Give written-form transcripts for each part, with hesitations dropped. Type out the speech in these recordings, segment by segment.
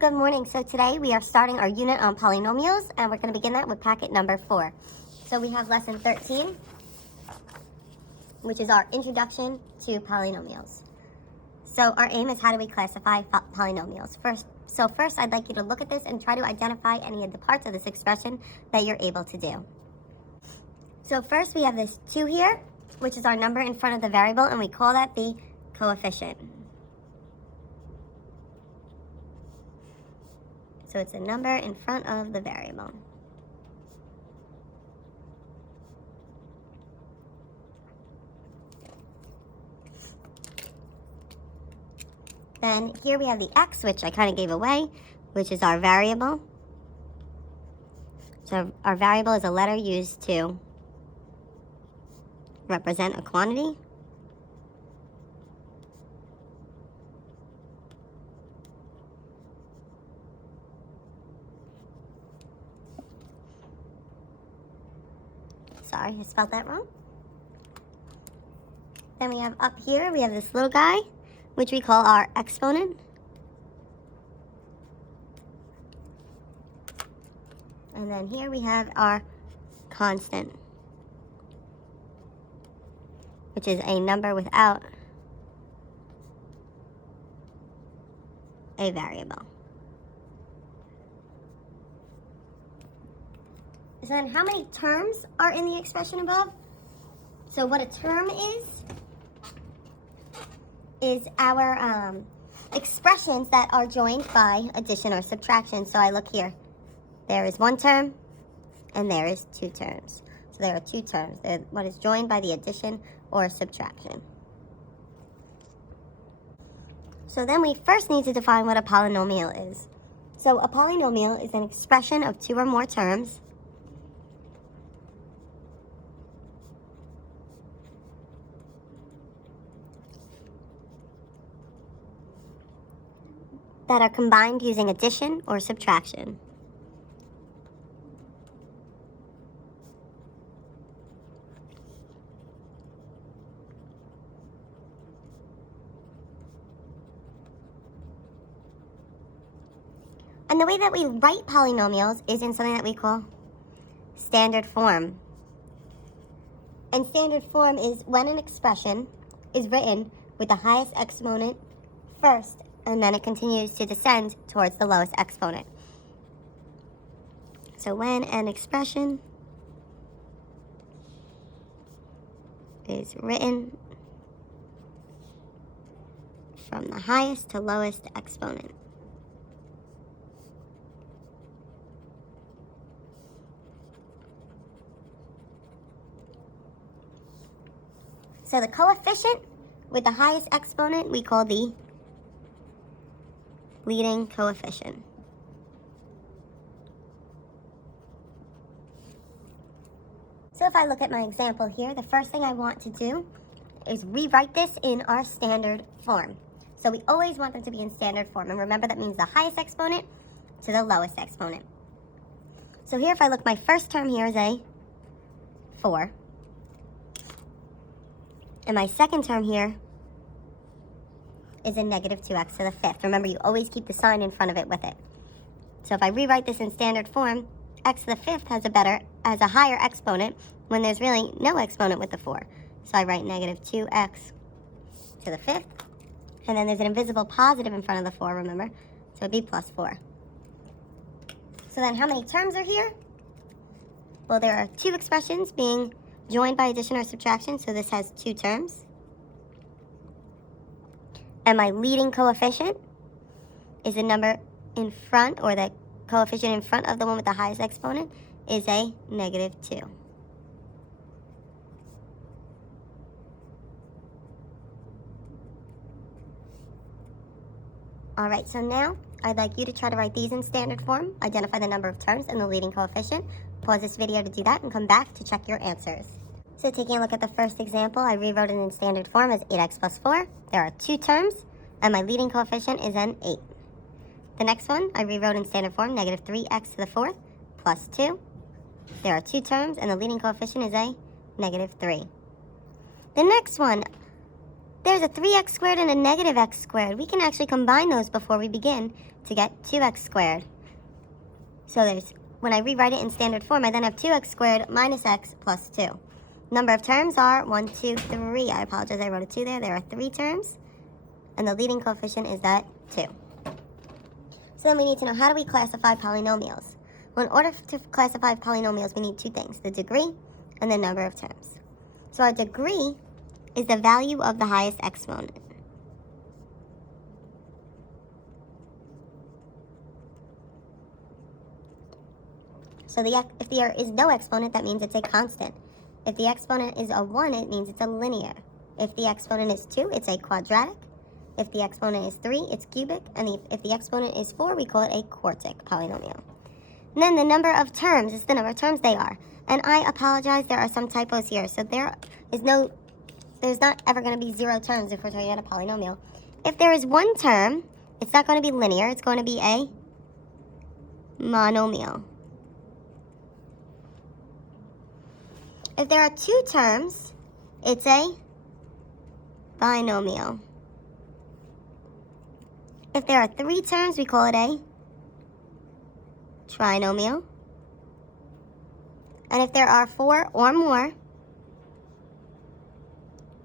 Good morning. So today we are starting our unit on polynomials, and we're going to begin that with packet number 4. So we have lesson 13, which is our introduction to polynomials. So our aim is how do we classify polynomials. First I'd like you to look at this and try to identify any of the parts of this expression that you're able to do. So first we have this 2 here, which is our number in front of the variable, and we call that the coefficient. So it's a number in front of the variable. Then here we have the x, which I kind of gave away, which is our variable. So our variable is a letter used to represent a quantity. Sorry, I spelled that wrong. Then we have up here, we have this little guy, which we call our exponent. And then here we have our constant, which is a number without a variable. So then how many terms are in the expression above? So what a term is our expressions that are joined by addition or subtraction. So I look here. There is 1 term and there is 2 terms. So there are 2 terms. What is joined by the addition or subtraction. So then we first need to define what a polynomial is. So a polynomial is an expression of 2 or more terms that are combined using addition or subtraction. And the way that we write polynomials is in something that we call standard form. And standard form is when an expression is written with the highest exponent first, and then it continues to descend towards the lowest exponent. So when an expression is written from the highest to lowest exponent. So the coefficient with the highest exponent we call the leading coefficient. So if I look at my example here, the first thing I want to do is rewrite this in our standard form. So we always want them to be in standard form. And remember, that means the highest exponent to the lowest exponent. So here, if I look, my first term here is a 4. And my second term here is a negative 2x to the 5th. Remember, you always keep the sign in front of it with it. So if I rewrite this in standard form, x to the 5th has a higher exponent when there's really no exponent with the 4. So I write negative 2x to the 5th. And then there's an invisible positive in front of the 4, remember? So it'd be plus 4. So then how many terms are here? Well, there are 2 expressions being joined by addition or subtraction, so this has 2 terms. And my leading coefficient is the number in front, or the coefficient in front of the one with the highest exponent, is a negative 2. All right, so now I'd like you to try to write these in standard form, identify the number of terms and the leading coefficient. Pause this video to do that and come back to check your answers. So taking a look at the first example, I rewrote it in standard form as 8x plus 4. There are 2 terms, and my leading coefficient is an 8. The next one, I rewrote in standard form, negative 3x to the 4th plus 2. There are 2 terms, and the leading coefficient is a negative 3. The next one, there's a 3x squared and a negative x squared, we can actually combine those before we begin to get 2x squared. So when I rewrite it in standard form, I then have 2x squared minus x plus 2. Number of terms are 1, 2, 3. I apologize, I wrote a 2 there. There are 3 terms, and the leading coefficient is that 2. So then we need to know, how do we classify polynomials? Well, in order to classify polynomials, we need 2 things, the degree and the number of terms. So our degree is the value of the highest exponent. So if there is no exponent, that means it's a constant. If the exponent is a 1, it means it's a linear. If the exponent is 2, it's a quadratic. If the exponent is 3, it's cubic. And if the exponent is 4, we call it a quartic polynomial. And then the number of terms is the number of terms they are. And I apologize, there are some typos here. So there's not ever going to be 0 terms if we're talking about a polynomial. If there is 1 term, it's not going to be linear. It's going to be a monomial. If there are 2 terms, it's a binomial. If there are 3 terms, we call it a trinomial. And if there are 4 or more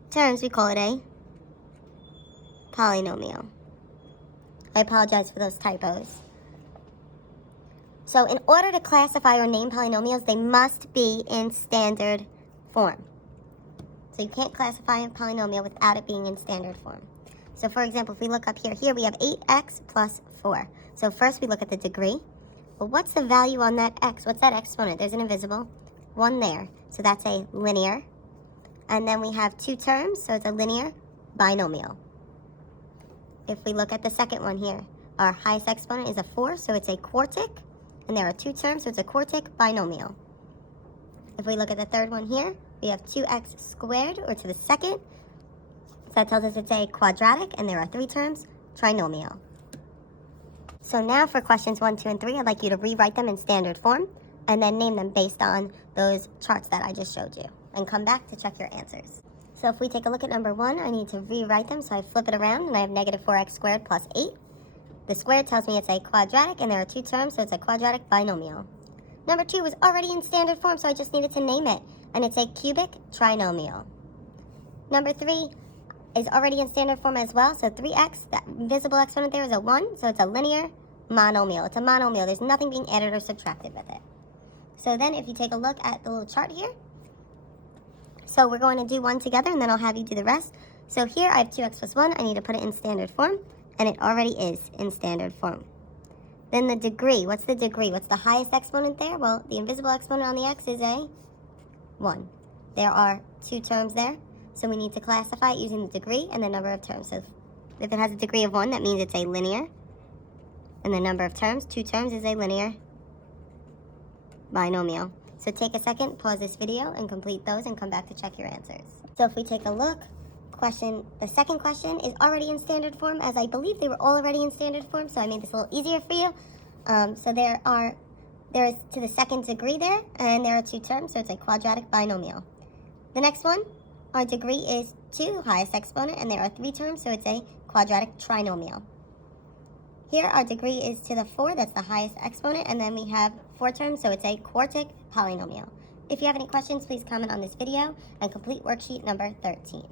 terms, we call it a polynomial. I apologize for those typos. So in order to classify or name polynomials, they must be in standard form. So you can't classify a polynomial without it being in standard form. So for example, if we look up here we have 8x plus 4. So first we look at the degree. Well, what's the value on that x? What's that exponent? There's an invisible 1 there. So that's a linear. And then we have 2 terms, so it's a linear binomial. If we look at the second one here, our highest exponent is a 4, so it's a quartic. And there are 2 terms, so it's a quartic binomial. If we look at the third one here, we have 2x squared, or to the second. So that tells us it's a quadratic, and there are 3 terms, trinomial. So now for questions 1, 2, and 3, I'd like you to rewrite them in standard form, and then name them based on those charts that I just showed you, and come back to check your answers. So if we take a look at number 1, I need to rewrite them, so I flip it around, and I have negative 4x squared plus 8. The square tells me it's a quadratic, and there are 2 terms, so it's a quadratic binomial. Number 2 was already in standard form, so I just needed to name it, and it's a cubic trinomial. Number 3 is already in standard form as well, so 3x, that invisible exponent there is a 1, so it's a linear monomial. It's a monomial. There's nothing being added or subtracted with it. So then if you take a look at the little chart here, so we're going to do one together, and then I'll have you do the rest. So here I have 2x plus 1. I need to put it in standard form. And it already is in standard form. Then the degree. What's the degree? What's the highest exponent there? Well, the invisible exponent on the x is a 1. There are 2 terms there, so we need to classify it using the degree and the number of terms. So if it has a degree of 1, that means it's a linear. And the number of terms, 2 terms, is a linear binomial. So take a second, pause this video, and complete those, and come back to check your answers. So if we take a look, the second question is already in standard form, as I believe they were all already in standard form, so I made this a little easier for you. So there is to the second degree there, and there are 2 terms, so it's a quadratic binomial. The next one, our degree is 2, highest exponent, and there are 3 terms, so it's a quadratic trinomial. Here, our degree is to the 4, that's the highest exponent, and then we have 4 terms, so it's a quartic polynomial. If you have any questions, please comment on this video and complete worksheet number 13.